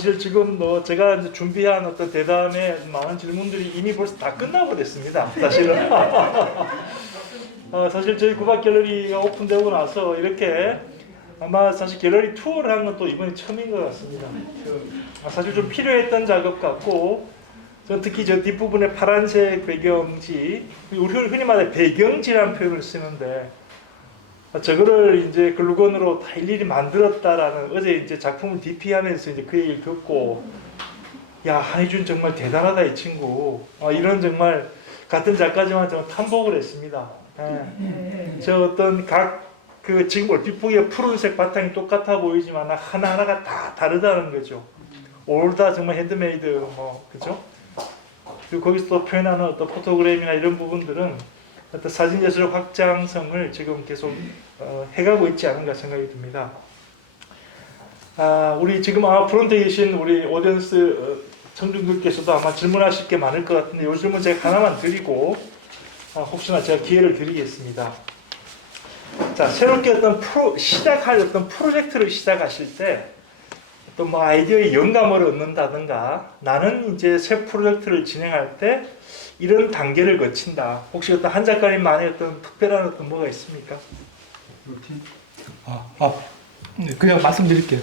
사실 지금 제가 이제 준비한 어떤 대담의 많은 질문들이 이미 벌써 다 끝나버렸습니다. 사실은. 사실 저희 구박 갤러리가 오픈되고 나서 이렇게 아마 사실 갤러리 투어를 한 건 또 이번이 처음인 것 같습니다. 사실 좀 필요했던 작업 같고, 전 특히 저 뒷부분에 파란색 배경지, 우리 흔히 말해 배경지라는 표현을 쓰는데, 저거를 이제 글루건으로 다 일일이 만들었다라는, 어제 이제 작품을 DP하면서 이제 그 얘기를 듣고, 야, 한희준 정말 대단하다 이 친구. 이런 정말 같은 작가지만 정말 탐복을 했습니다. 저 어떤 지금 얼핏 보기에 푸른색 바탕이 똑같아 보이지만 하나하나가 다 다르다는 거죠. 올 다 정말 핸드메이드 그죠? 그리고 거기서 또 표현하는 어떤 포토그램이나 이런 부분들은 어떤 사진 예술의 확장성을 지금 계속 해가고 있지 않은가 생각이 듭니다. 우리 지금 프론트에 계신 우리 오디언스 청중들께서도 아마 질문하실 게 많을 것 같은데 요 질문 제가 하나만 드리고 혹시나 제가 기회를 드리겠습니다. 자, 새롭게 시작할 어떤 프로젝트를 시작하실 때 어떤 아이디어의 영감을 얻는다든가 나는 이제 새 프로젝트를 진행할 때 이런 단계를 거친다. 혹시 어떤 한 작가님만의 어떤 특별한 어떤 뭐가 있습니까? 루틴? 네, 그냥 말씀드릴게요.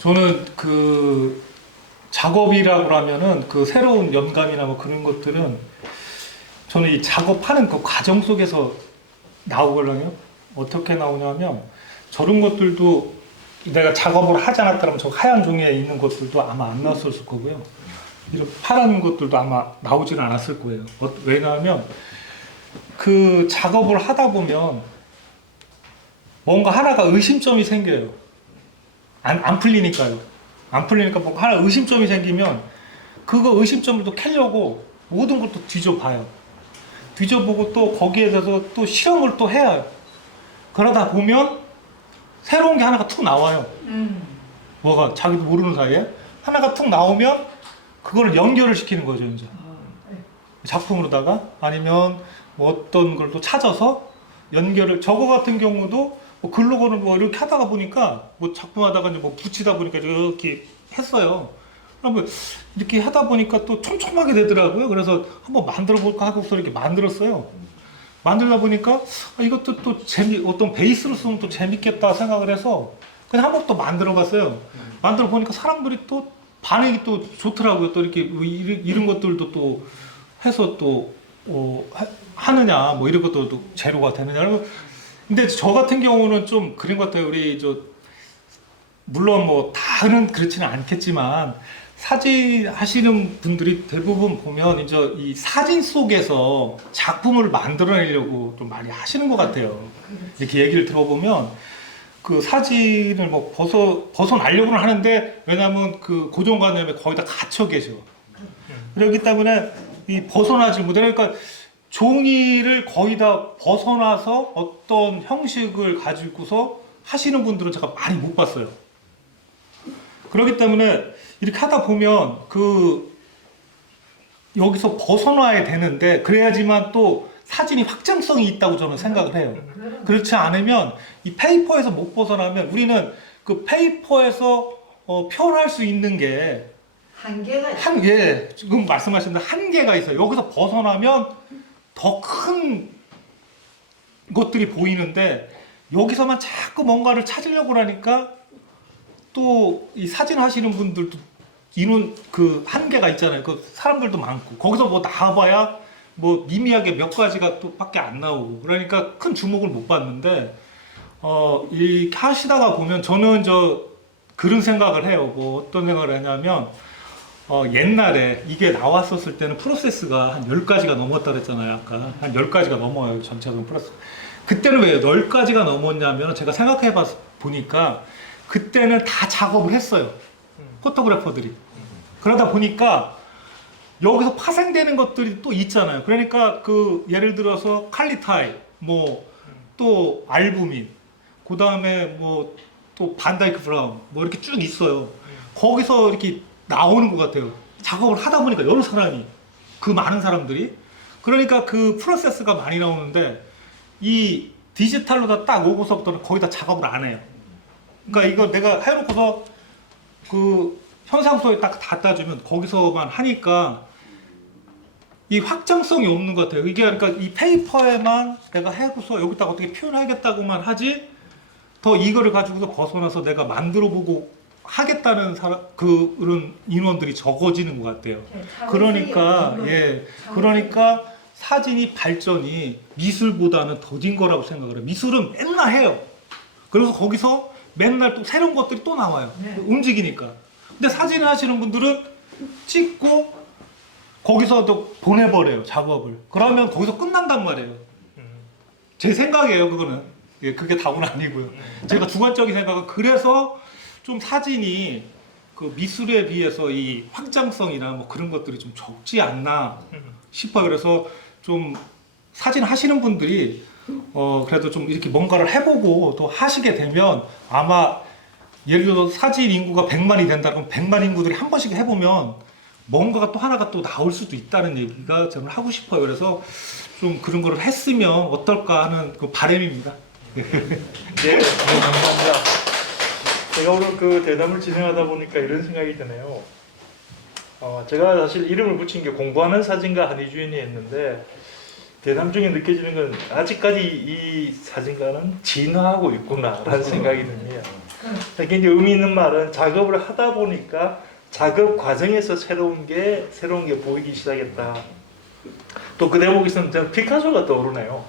저는 그 작업이라고 하면은 그 새로운 영감이나 뭐 그런 것들은 저는 이 작업하는 그 과정 속에서 나오거든요. 어떻게 나오냐면 저런 것들도 내가 작업을 하지 않았다면 저 하얀 종이에 있는 것들도 아마 안 나왔을 거고요. 이런 파란 것들도 아마 나오지는 않았을 거예요. 왜냐하면 그 작업을 하다 보면 뭔가 하나가 의심점이 생겨요. 안 풀리니까요. 안 풀리니까 뭔가 하나 의심점이 생기면 그거 의심점을 또 캐려고 모든 걸 또 뒤져봐요. 뒤져보고 또 거기에 대해서 또 실험을 또 해요. 그러다 보면 새로운 게 하나가 툭 나와요. 뭐가 자기도 모르는 사이에 하나가 툭 나오면 그걸 연결을 시키는 거죠, 이제. 작품으로다가 아니면 뭐 어떤 걸 또 찾아서 연결을. 저거 같은 경우도 뭐 글로거는 뭐 이렇게 하다가 보니까 뭐 작품하다가 이제 뭐 붙이다 보니까 이렇게 했어요. 그러면 이렇게 하다 보니까 또 촘촘하게 되더라고요. 그래서 한번 만들어 볼까 하고서 이렇게 만들었어요. 만들다 보니까 이것도 또 어떤 베이스로 쓰면 또 재밌겠다 생각을 해서 그냥 한번 또 만들어 봤어요. 만들어 보니까 사람들이 또 반응이 또 좋더라고요. 또 이렇게 이런 것들도 또 해서 또 하느냐 뭐 이런 것들도 재료가 되느냐. 근데 저 같은 경우는 좀 그런 것 같아요. 물론 뭐 다는 그렇지는 않겠지만 사진 하시는 분들이 대부분 보면 이제 이 사진 속에서 작품을 만들어내려고 좀 많이 하시는 것 같아요. 이렇게 얘기를 들어보면 그 사진을 뭐 벗어나려고는 하는데 왜냐하면 그 고정관념에 거의 다 갇혀 계셔. 그렇기 때문에 이 벗어나지 못해. 그러니까 종이를 거의 다 벗어나서 어떤 형식을 가지고서 하시는 분들은 제가 많이 못 봤어요. 그렇기 때문에 이렇게 하다 보면 여기서 벗어나야 되는데 그래야지만 또 사진이 확장성이 있다고 저는 생각을 해요. 그렇지 않으면 이 페이퍼에서 못 벗어나면 우리는 그 페이퍼에서 표현할 수 있는 게 한계가 지금 말씀하신 대로 한계가 있어요. 여기서 벗어나면 더 큰 것들이 보이는데 여기서만 자꾸 뭔가를 찾으려고 하니까 또 이 사진 하시는 분들도 이런 그 한계가 있잖아요. 그 사람들도 많고 거기서 뭐 나와봐야 뭐 미미하게 몇 가지가 또 밖에 안 나오고 그러니까 큰 주목을 못 받는데 이 하시다가 보면 저는 그런 생각을 해요. 뭐 어떤 생각을 하냐면 옛날에 이게 나왔었을 때는 프로세스가 한 10가지가 넘었다 그랬잖아요. 아까 한 10가지가 넘어요. 전체적인 프로세스. 그때는 왜 10가지가 넘었냐면 제가 생각해 보니까 그때는 다 작업을 했어요. 포토그래퍼들이. 그러다 보니까 여기서 파생되는 것들이 또 있잖아요. 그러니까 예를 들어서 칼리타이, 뭐 또 알부민, 그 다음에 뭐 또 반다이크 브라운, 뭐 이렇게 쭉 있어요. 거기서 이렇게 나오는 것 같아요. 작업을 하다 보니까 여러 사람이, 그 많은 사람들이. 그러니까 그 프로세스가 많이 나오는데 이 디지털로 다 딱 오고서부터는 거의 다 작업을 안 해요. 그러니까 이거 내가 해놓고서 그 현상소에 딱 갖다 주면 거기서만 하니까 이 확장성이 없는 것 같아요. 이게 그러니까 이 페이퍼에만 내가 해고서 여기다가 어떻게 표현하겠다고만 하지 더 이거를 가지고서 벗어나서 내가 만들어보고 하겠다는 그런 인원들이 적어지는 것 같아요. 그러니까 그러니까 사진이 발전이 미술보다는 더딘 거라고 생각을 해요. 미술은 맨날 해요. 그래서 거기서 맨날 또 새로운 것들이 또 나와요. 움직이니까. 근데 사진을 하시는 분들은 찍고 거기서 또 보내버려요, 작업을. 그러면 거기서 끝난단 말이에요. 제 생각이에요, 그거는. 예, 그게 답은 아니고요. 제가 주관적인 생각은 그래서 좀 사진이 그 미술에 비해서 이 확장성이나 뭐 그런 것들이 좀 적지 않나 싶어요. 그래서 좀 사진 하시는 분들이 그래도 좀 이렇게 뭔가를 해보고 또 하시게 되면 아마 예를 들어서 사진 인구가 100만이 된다 그러면 100만 인구들이 한 번씩 해보면 뭔가가 또 하나가 또 나올 수도 있다는 얘기가 저는 하고 싶어요. 그래서 좀 그런 거를 했으면 어떨까 하는 그 바람입니다. 네, 감사합니다. 제가 오늘 그 대담을 진행하다 보니까 이런 생각이 드네요. 제가 사실 이름을 붙인 게 공부하는 사진가 한희주인이었는데 대담 중에 느껴지는 건 아직까지 이 사진가는 진화하고 있구나라는 생각이 듭니다. 굉장히 의미 있는 말은 작업을 하다 보니까 작업 과정에서 새로운 게 보이기 시작했다. 또 그 대목에서는 저는 피카소가 떠오르네요.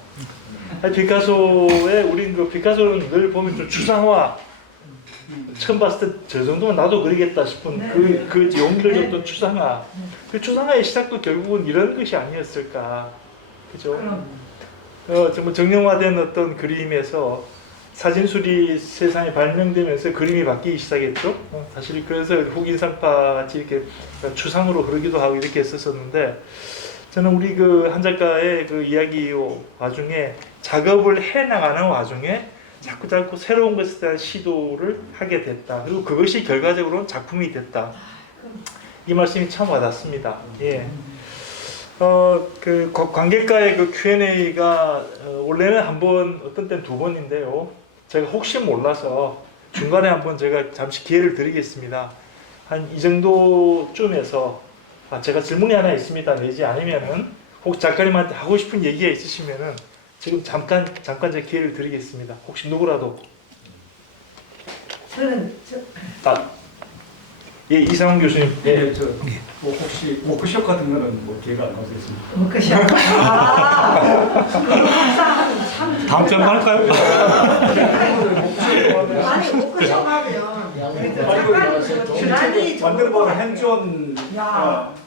우린 그 피카소는 늘 보면 좀 추상화. 처음 봤을 때 저 정도면 나도 그리겠다 싶은 그 용기를 줬던 추상화. 그 추상화의 시작도 결국은 이런 것이 아니었을까. 그죠? 정말 정형화된 어떤 그림에서 사진술이 세상에 발명되면서 그림이 바뀌기 시작했죠. 사실 그래서 흑인상파 같이 이렇게 추상으로 흐르기도 하고 이렇게 했었는데 저는 우리 그 한 작가의 그 이야기 와중에 작업을 해 나가는 와중에 자꾸 새로운 것에 대한 시도를 하게 됐다. 그리고 그것이 결과적으로는 작품이 됐다. 이 말씀이 참 와닿습니다. 예. 그 관객과의 그 Q&A가 원래는 한 번, 어떤 때는 두 번인데요. 제가 혹시 몰라서 중간에 한번 제가 잠시 기회를 드리겠습니다. 한 이 정도쯤에서 제가 질문이 하나 있습니다. 내지 아니면은 혹시 작가님한테 하고 싶은 얘기가 있으시면은 지금 잠깐 제가 기회를 드리겠습니다. 혹시 누구라도. 저는 예, 이상훈 교수님. 네, 뭐 혹시 워크숍 같은 거는 뭐 기회가 안 가겠습니까? 워크숍. 다음 주에 한번 할까요? 아니 워크숍 하면 주란이 만드는 거는 핸즈온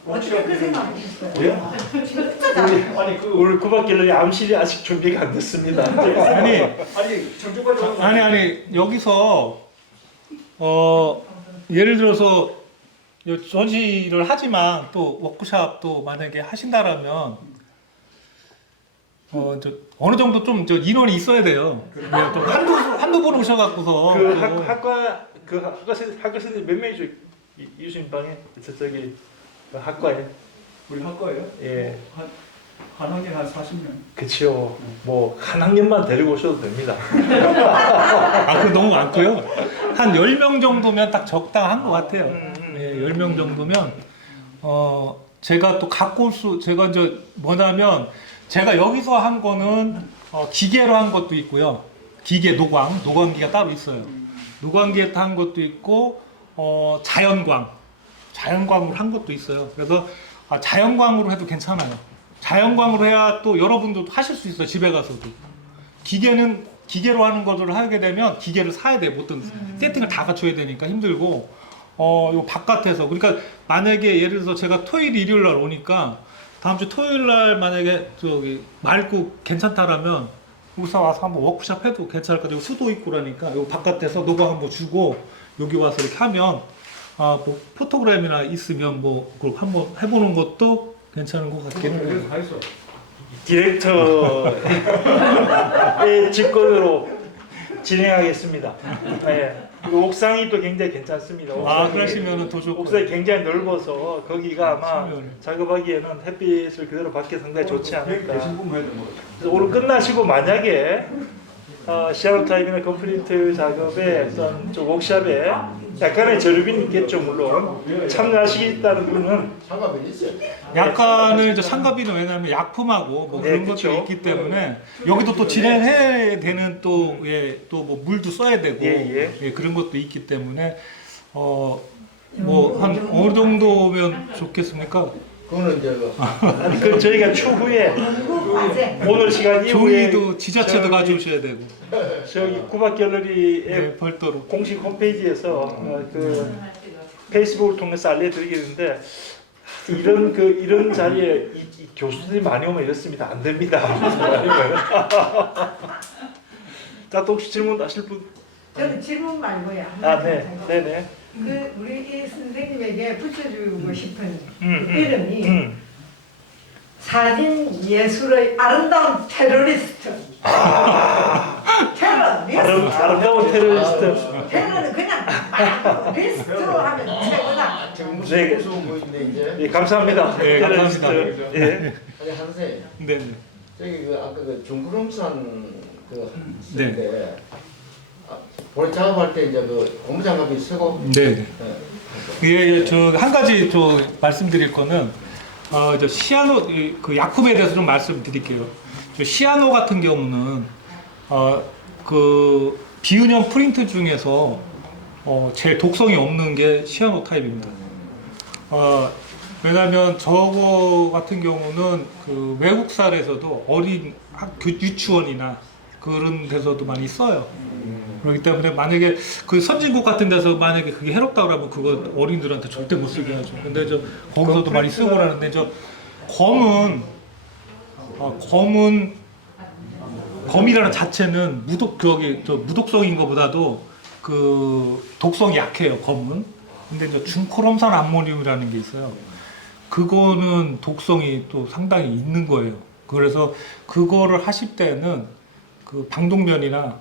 어떻게 그 생각 안 했어요? 뭐야? 진짜 아니 오늘 구박길래 암실이 아직 준비가 안 됐습니다. 아니 정주까지 아니 여기서 예를 들어서 전시를 하지만 또 워크숍도 만약에 하신다라면 어느 정도 좀 인원이 있어야 돼요. 좀 한두 분 오셔갖고서 학과 선생님 몇 명이죠? 이수님 방에 저기 학과에. 우리 학과예요? 예. 한 학년 한 40명. 그치요. 뭐 한 학년만 데리고 오셔도 됩니다. 그 너무 많고요. 한 10명 정도면 딱 적당한 것 같아요. 예, 10명 정도면 제가 또 제가 이제 뭐냐면 제가 여기서 한 거는 기계로 한 것도 있고요. 기계 노광기가 따로 있어요. 노광기에 한 것도 있고 자연광으로 한 것도 있어요. 그래서 자연광으로 해도 괜찮아요. 자연광으로 해야 또 여러분도 하실 수 있어요. 집에 가서도. 기계로 하는 것을 하게 되면 기계를 사야 돼요. 모든 세팅을 다 갖춰야 되니까 힘들고 요 바깥에서 그러니까 만약에 예를 들어서 제가 토요일 일요일 날 오니까 다음 주 토요일 날 만약에 저기 맑고 괜찮다라면 여기서 와서 한번 워크숍 해도 괜찮을 것 같아요. 수도 있고 그러니까 요 바깥에서 노광 한번 주고 여기 와서 이렇게 하면 뭐 포토그램이나 있으면 뭐 그걸 한번 해보는 것도 괜찮은 것 같긴 해요. 디렉터의 직권으로 진행하겠습니다. 네. 그리고 옥상이 또 굉장히 괜찮습니다. 그러시면은 더 좋고. 옥상이 굉장히 넓어서 거기가 아마 참여를. 작업하기에는 햇빛을 그대로 받기 상당히 좋지 않을까. 계신 분만 해도 뭐. 그래서 오늘 끝나시고 만약에 시아노타입이나 컴플리트 작업에 어떤 좀 워크샵에 약간의 저렴이 있겠죠. 물론 참여하시겠다는 분은 상관이 있어요. 약간의 이제 상가비는 왜냐하면 약품하고 뭐 네, 그런 그쵸. 것도 있기 때문에 여기도 또 진행해야 되는 또 또 뭐 물도 써야 되고 예. 그런 것도 있기 때문에 뭐 한 어느 정도면 좋겠습니까? 그거는 이제 아니 그 저희가 추후에 연구 과제. 오늘 시간 이후에 종이도 지자체도 저기- 가져오셔야 되고 저기 구박 갤러리의 네, 별도로. 공식 홈페이지에서 그 페이스북을 통해서 알려드리겠는데 이런 자리에 이 교수들이 많이 오면 이렇습니다. 안 됩니다. 자, 또 혹시 질문 하실 분? 저는 질문 말고요. 네네. 그 우리 이 선생님에게 붙여주고 싶은 음. 이름이 사진 예술의 아름다운 테러리스트. 테러리스트. 아름다운 테러리스트. 테러는 그냥 리스트로 하면 최고다. 지금 네. 무슨 보이는데 이제 예, 감사합니다. 네, 테러리스트. 감사합니다. 예. 아니 한세 네. 저기 그 아까 그 중구름산 그 네. 쓸때 본래 작업할 때 이제 그 고무장갑이 쓰고 네. 예, 저 한 가지 좀 말씀드릴 거는 저 시아노 그 약품에 대해서 좀 말씀드릴게요. 저 시아노 같은 경우는 그 비은형 프린트 중에서 제일 독성이 없는 게 시아노 타입입니다. 왜냐하면 저거 같은 경우는 그 외국살에서도 어린 유치원이나 그런 데서도 많이 써요. 그렇기 때문에 만약에 그 선진국 같은 데서 만약에 그게 해롭다 그러면 그거 어린들한테 절대 못 쓰게 하죠. 근데 저 거기서도 많이 쓰고 그러는데 저 검이라는 자체는 무독성인 것보다도 그 독성이 약해요. 검은. 근데 저 중코롬산 암모늄이라는 게 있어요. 그거는 독성이 또 상당히 있는 거예요. 그래서 그거를 하실 때는 그 방독면이나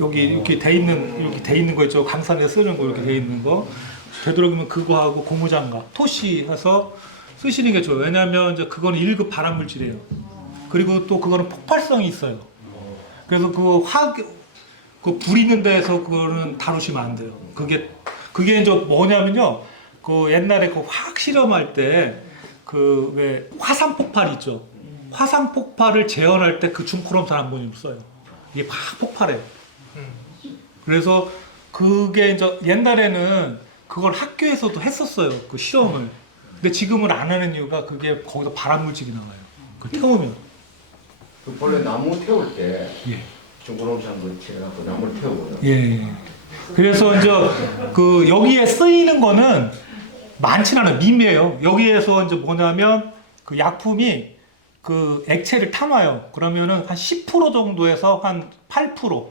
여기 이렇게 돼 있는 거 있죠. 강산에 쓰는 거 이렇게 돼 있는 거. 되도록이면 그거 하고 고무장갑, 토시해서 쓰시는 게 좋아요. 왜냐하면 이제 그거는 1급 발암 물질이에요. 그리고 또 그거는 폭발성이 있어요. 그래서 그 불 있는 데서 그거는 다루시면 안 돼요. 그게 이제 뭐냐면요. 그 옛날에 그 화학 실험할 때 그 왜 화산 폭발 있죠. 화산 폭발을 재현할 때 그 중코롬산 암모늄을 써요. 이게 막 폭발해요. 그래서 그게 이제 옛날에는 그걸 학교에서도 했었어요. 그 실험을. 근데 지금은 안 하는 이유가 그게 거기서 발암 물질이 나와요. 그 태우면. 그 본래 나무 태울 때 예. 중구름산 그 칠해갖고 나무를 태우거든. 예. 그래서 이제 그 여기에 쓰이는 거는 많진 않아요. 미미해요. 여기에서 이제 뭐냐면 그 약품이 그 액체를 타놔요. 그러면은 한 10% 정도에서 한 8%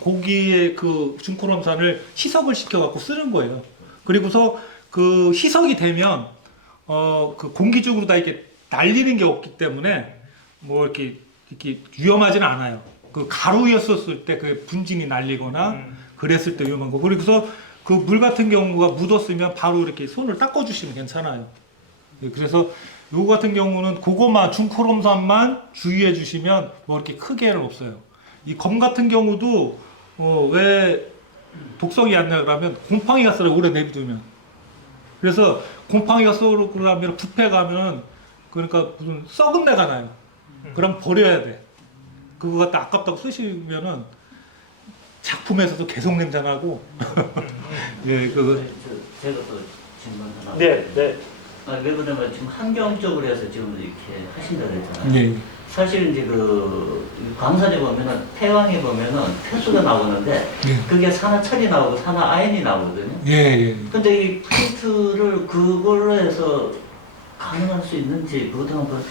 고기의 그 중코롬산을 희석을 시켜갖고 쓰는 거예요. 그리고서 그 희석이 되면 그 공기중으로 다 이렇게 날리는 게 없기 때문에 뭐 이렇게 위험하지는 않아요. 그 가루였었을 때 그 분진이 날리거나 그랬을 때 위험한 거. 그래서 그 물 같은 경우가 묻었으면 바로 이렇게 손을 닦아주시면 괜찮아요. 그래서 요거 같은 경우는 그거만 중코롬산만 주의해 주시면 뭐 이렇게 크게는 없어요. 이 검 같은 경우도 왜 독성이 안 나요? 그러면 곰팡이가 썰어요. 오래 내비두면. 그래서 곰팡이가 썰고 그러면 붓에 가면 그러니까 무슨 썩은 내가 나요. 그럼 버려야 돼. 그거 갖다 아깝다고 쓰시면은 작품에서도 계속 냄새 나고. 예, 그거. 제가 또 질문 하나. 네. 왜 그러냐면 지금 환경적으로 해서 지금 이렇게 하신다고 했잖아요. 예. 사실 이제 그 광산에 보면은 폐왕에 보면은 폐수가 나오는데 예. 그게 산화철이 나오고 산화아연이 나오거든요. 예. 근데 이 프린트를 그걸로 해서 가능할 수 있는지 그것도 한번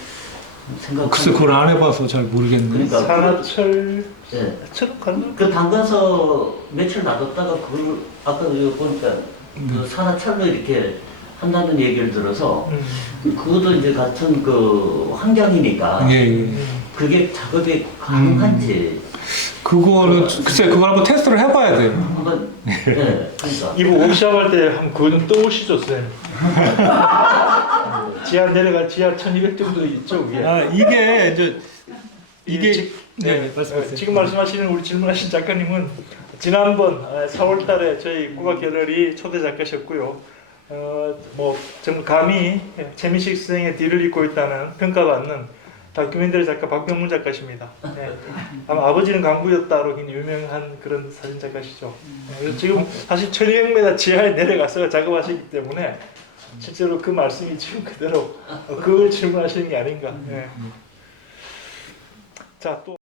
생각. 글쎄 그걸 안 해봐서 잘 모르겠는데. 그러니까 산화철 네. 처럼 가는 그 담가서 며칠 놔뒀다가 그걸 아까 이거 보니까 그 산화철로 이렇게 한다는 얘기를 들어서 그것도 이제 같은 그 환경이니까 예. 그게 작업이 가능한지 그거는 글쎄 그걸 한번 테스트를 해봐야 돼요. 한번 그러니까 이거 워크샵 때 한번 그거 좀 떠오시죠, 쌤. 지하 내려가 지하 1200 정도 있죠, 위에. 이게 이제 이게 네, 네, 말씀하세요. 지금 말씀하시는 우리 질문하신 작가님은 지난번 4월달에 저희 국악 갤러리 초대 작가셨고요. 뭐 정말 감히 최민식 선생의 뒤를 잇고 있다는 평가받는 다큐멘터리 작가 박병문 작가십니다. 네. 아마 아버지는 강부였다로 굉장히 유명한 그런 사진 작가시죠. 그래서 지금 사실 1200m 지하에 내려가서 작업하시기 때문에 실제로 그 말씀이 지금 그대로 그걸 질문하시는 게 아닌가. 네. 자, 또